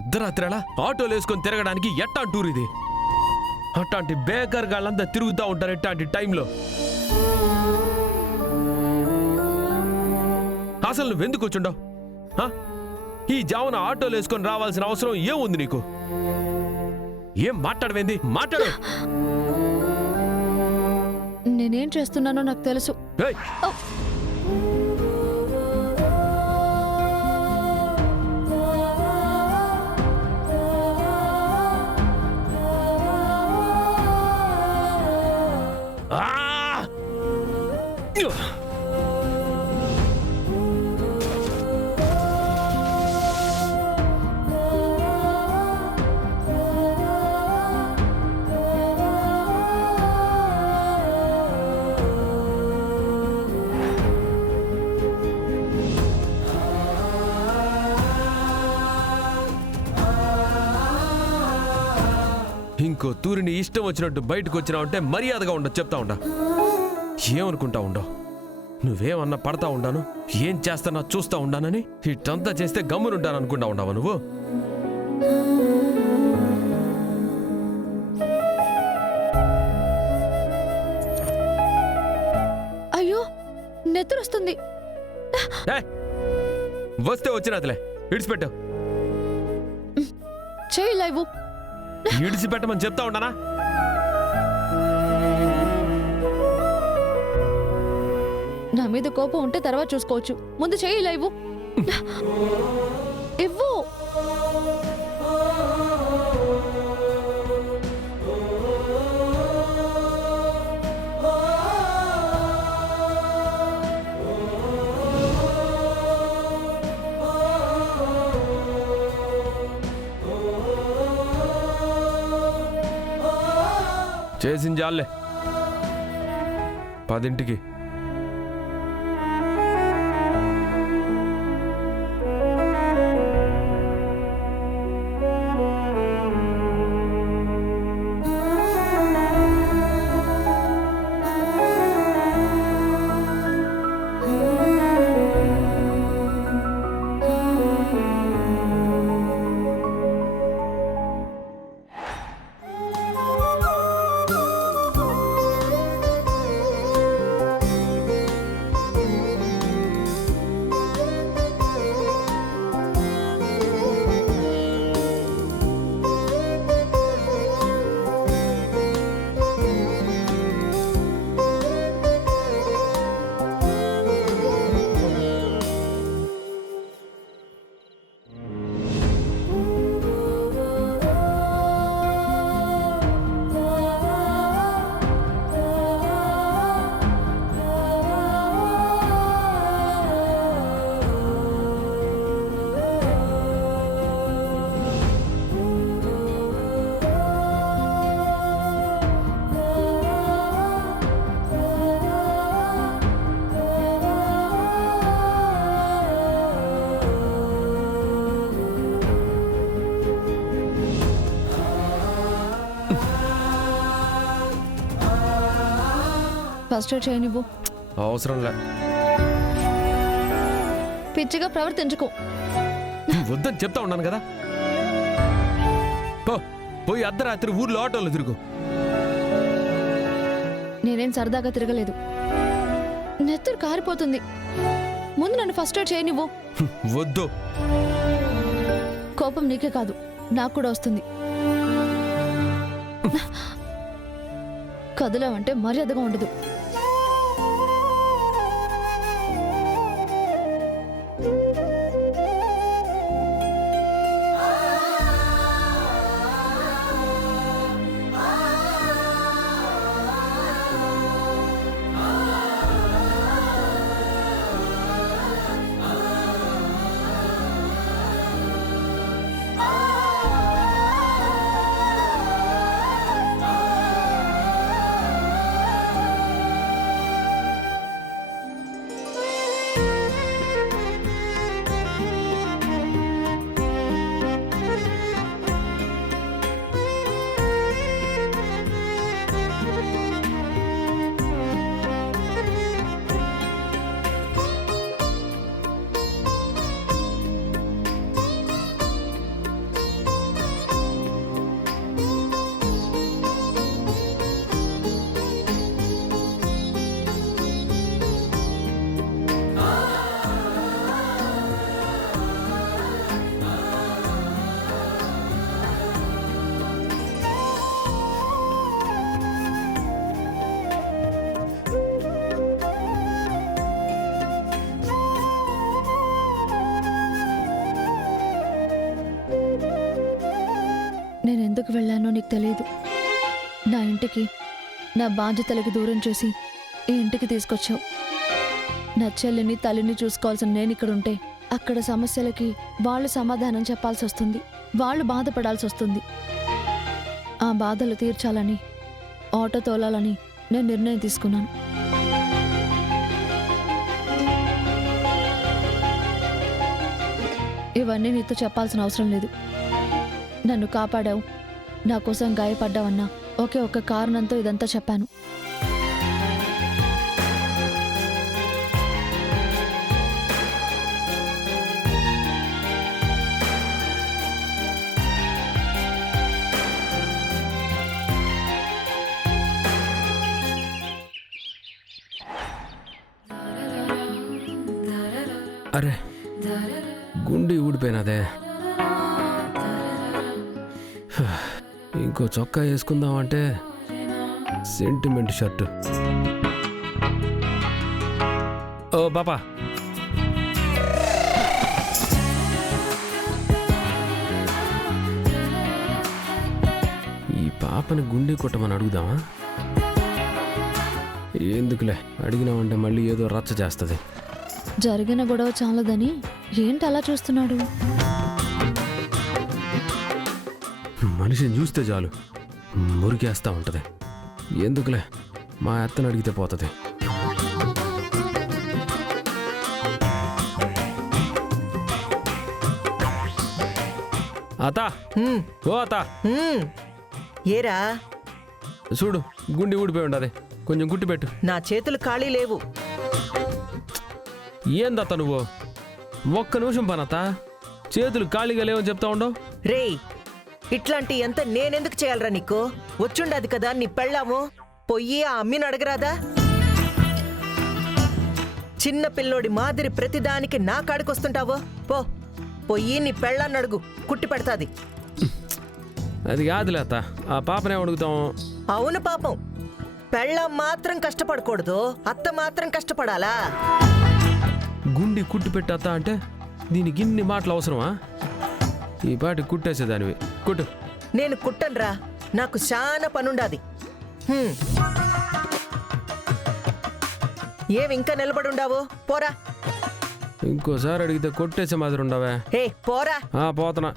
అర్ధరాత్రి అలా ఆటోలు వేసుకొని తిరగడానికి ఎట్టా టూర్ ఇది? అట్లాంటి బేకర్ గాళ్ళంతా తిరుగుతూ ఉంటారు ఇట్లాంటి టైంలో. అసలు నువ్వెందుకు వచ్చుండవు? ఈ జామున ఆటోలు వేసుకొని రావాల్సిన అవసరం ఏముంది నీకు? ఏం మాట్లాడవేంది? మాట్లాడు. నేనేం చేస్తున్నానో నాకు తెలుసు. ఇంకో తూరిని ఇష్టం వచ్చినట్టు బయటకు వచ్చినావంటే మర్యాదగా ఉండవు. చెప్తా ఉండా. ఏమనుకుంటా ఉండవు? నువ్వేమన్నా పడతా ఉండాను, ఏం చేస్తానా చూస్తా ఉండానని ఇట్టంతా చేస్తే గమ్మునుంటాను అనుకుంటా ఉండవా నువ్వు? అయ్యో, నెత్తురొస్తుంది. వస్తే వచ్చినదిలే, ఇడిచిపెట్టు. చేయి లైవ్. ఇడిచిపెట్టమని చెప్తా ఉండానా? నా మీద కోపం ఉంటే తర్వాత చూసుకోవచ్చు, ముందు చేయి లైవ్. ఇవ్వు. చేసింజాలే 10ంటికి. ఫస్ట్ ఎయిడ్ చేయనివ్వు. అవసరం లే. పిచ్చిగా ప్రవర్తించుకో. వద్దని చెప్తా ఉన్నాను కదా. పోయి అర్ధరాత్రి ఊర్లో ఆటోలో తిరుగు. నేనేం సరదాగా తిరగలేదు. నెత్తురు కారిపోతుంది. ముందు నన్ను ఫస్ట్ ఎయిడ్ చేయనివ్వు. వద్దు. కోపం నీకే కాదు, నాకు కూడా వస్తుంది. కదలావంటే మర్యాదగా ఉండదు. నేను ఎందుకు వెళ్ళానో నీకు తెలియదు. నా ఇంటికి, నా బాధ్యతలకి దూరం చేసి ఈ ఇంటికి తీసుకొచ్చావు. నా చెల్లిని తల్లిని చూసుకోవాల్సిన నేను ఇక్కడ ఉంటే అక్కడ సమస్యలకి వాళ్ళు సమాధానం చెప్పాల్సి వస్తుంది, వాళ్ళు బాధపడాల్సి వస్తుంది. ఆ బాధలు తీర్చాలని, ఆటో తోలాలని నేను నిర్ణయం తీసుకున్నాను. ఇవన్నీ నీతో చెప్పాల్సిన అవసరం లేదు. నన్ను కాపాడావు, నా కోసం గాయపడ్డావన్నా ఒకే ఒక్క కారణంతో ఇదంతా చెప్పాను. అరే గుండి ఊడిపోయినదే. ఇంకో చొక్కా వేసుకుందామంటే సెంటిమెంట్ షర్టు. ఓ పాపా, ఈ పాపని గుండె కొట్టమని అడుగుదామా? ఎందుకులే, అడిగినామంటే మళ్ళీ ఏదో రచ్చ చేస్తుంది. జరిగిన గొడవ చాలదని ఏంటి అలా చూస్తున్నాడు? మనిషిని చూస్తే చాలు మురికేస్తా ఉంటది. ఎందుకులే, మా అత్తని అడిగితే పోతుంది. అతా, ఓ అతా, ఏరా చూడు గుండి ఊడిపోయి ఉండదు, కొంచెం గుట్టి పెట్టు. నా చేతులు ఖాళీ లేవు. ఏందత్త నువ్వు? ఒక్క నిమిషం పనత్త, చేతులు ఖాళీగా లేవని చెప్తా ఉండవు. రేయ్, ఇట్లాంటి ఎంత నేనెందుకు చేయాలరా నీకు? వచ్చుండదు కదా నీ పెళ్ళాము, పొయ్యి ఆ అమ్మిని అడగరాదా? చిన్న పిల్లోడి మాదిరి ప్రతిదానికి నా కాడికొస్తుంటావో? పో, పొయ్యి నీ పెళ్ళాన్ని అడుగు, కుట్టి పెడతాది. అది కాదులే అత్త, ఆ పాపనే అడుగుతాం. అవును పాపం, పెళ్ళాం మాత్రం కష్టపడకూడదు, అత్త మాత్రం కష్టపడాలా? గుండి కుట్టి పెట్టత్త అంటే దీనికి ఇన్ని మాటలు అవసరమా? ఈ పాటి కుట్టేసేదానివి, కుట్టు. నేను కుట్టన్రా, నాకు చాలా పనుండాది. ఏమి ఇంకా నిలబడుండావు? పోరా. ఇంకోసారి అడిగితే కొట్టేసే మాదిరి ఉండవే. ఏ పోరా. పోతున్నా.